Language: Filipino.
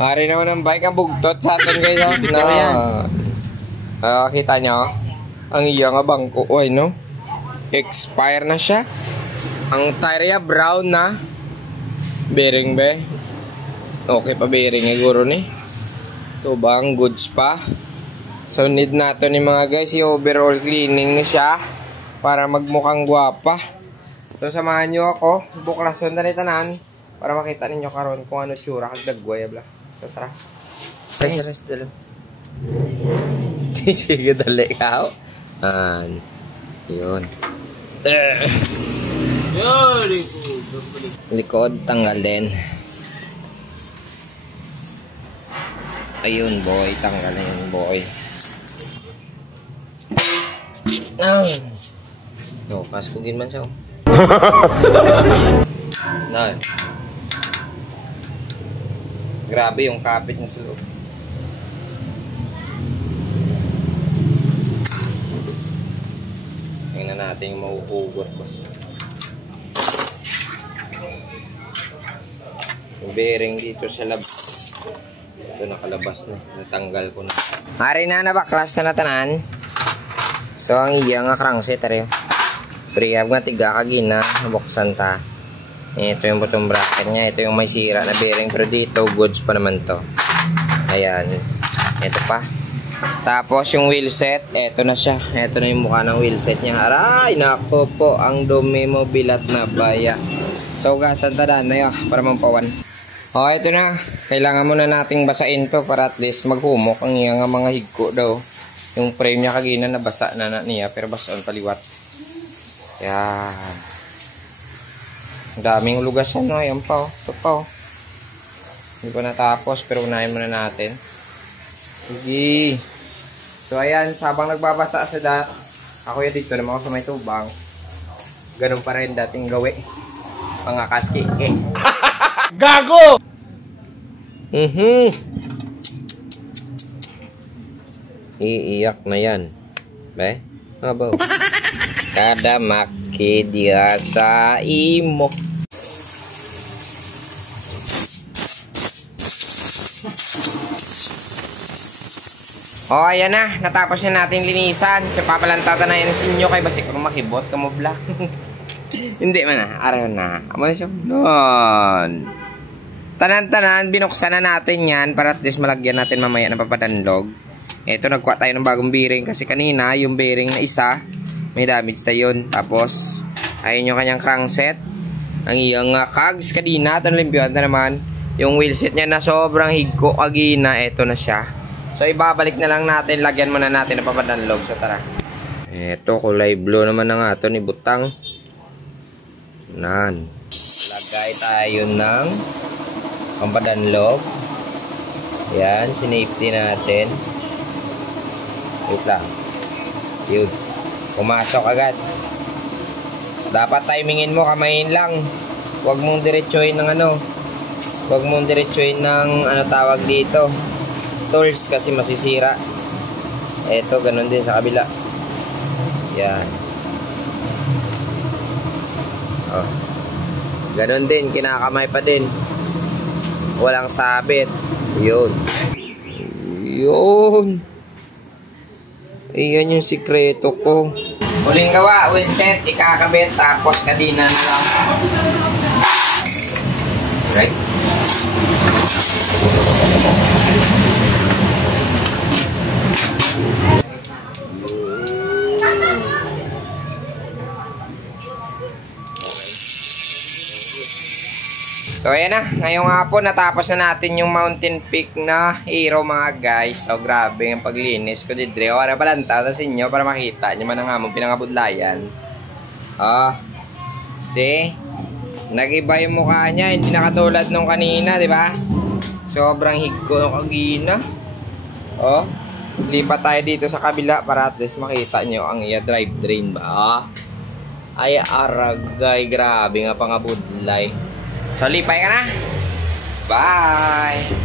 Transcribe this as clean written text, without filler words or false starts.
Hari naman ng bike ang bugtot sa atin guys. No. Kita nyo? Ang iya nga bangko. Uy, no? Expire na siya. Ang tire niya brown na. Bearing ba? Okay pa bearing siguro ni. Ito ba ang goods pa? So need nato ni mga guys i-overall cleaning ni siya para magmukhang gwapa. So samahan nyo ako. Buklason na rin tanan para makita ninyo karon kung ano tsura kag dagway bla. So tara. Rest dalo. Sige dali ka. Yun. Likod tanggal din. Ayun boy, tanggal na yun boy. No, paskugin man siya. Nah. Grabe yung kapit niya sa loob. Tingnan natin yung mahuhugot ba. Yung bearing dito sa labas. Ito nakalabas na. Natanggal ko na. Hari na nabaklas na natanan. So ang iya nga crankset rin. Prehab nga tiga kagina. Nabuksan ta. Ito yung bottom bracket niya. Ito yung may sira na bearing. Pero dito goods pa naman to. Ayan. Ito pa. Tapos yung wheel set. Ito na siya. Ito na yung mukha ng wheel set niya. Aray! Nako po. Ang dumi mo bilat na baya. So gasan tadaan na yun. Para mampawan. O ito na. Kailangan muna nating basain to. Para at least maghumok. Ang iya nga mga higko daw. Yung frame niya kagina nabasa na niya pero basa ang paliwat. Yan. Ang daming lugas yan, no? Ayan pa, oh. Ito pa, oh. Hindi pa natapos pero unahin muna natin. Sige. So ayan, habang nagbabasa sa ako yung dito naman ako sa may tubang. Ganun pa rin dating gawi. Pangakas kike. Gago! Iiyak na yan. Be? Abaw. Kada maki dia sa imo. Oh, ayan na. Natapos na natin linisan. Siya papalantata na yan sa inyo kay basik kung makibot ka mo bla. Hindi man na. Araw na. Amo na siya. Nun. Tanan-tanan, binuksan na natin yan para at least malagyan natin mamaya ng papadanlog. Ito, nagkuha tayo ng bagong bearing kasi kanina, yung bearing na isa, may damage na yun. Tapos, ayun yung kanyang crankset. Ang iyang cogs kanina, ito nalimpyuan na naman. Yung wheelset niya na sobrang higko kagina, ito na siya. So, ibabalik na lang natin, lagyan muna natin ng papadanlog. So, tara. Ito, kulay blue naman na nga ito ni Butang. Nan. Lagay tayo ng papadanlog. Yan, sinafety natin. Wait lang. Yun. Pumasok agad. Dapat timingin mo, kamayin lang. Huwag mong diretsuhin ng ano. Huwag mong diretsuhin ng ano tawag dito. Tools kasi masisira. Eto, ganun din sa kabila. Yan. Oh. Ganun din, kinakamay pa din. Walang sabit. Yun. Yun. Iyan yung sikreto ko. Huling gawa, wheelset, ikakabit, tapos kadina na lang. Right? So ayan na, ngayong hapon natapos na natin yung Mountain Peak na Hero mga guys. So grabe yung paglinis ko dito. Wala pala tata sa inyo para makita nyo man ang among pinangabudlayan. See? Nag-iba yung mukha niya, hindi na katulad nung kanina, di ba? Sobrang higko ng kagina. Oh, lipat tayo dito sa kabila para at least makita nyo ang iya drive drain ba. Ay aragay, grabe nga pangabudlay. So, lipay ka na. Bye!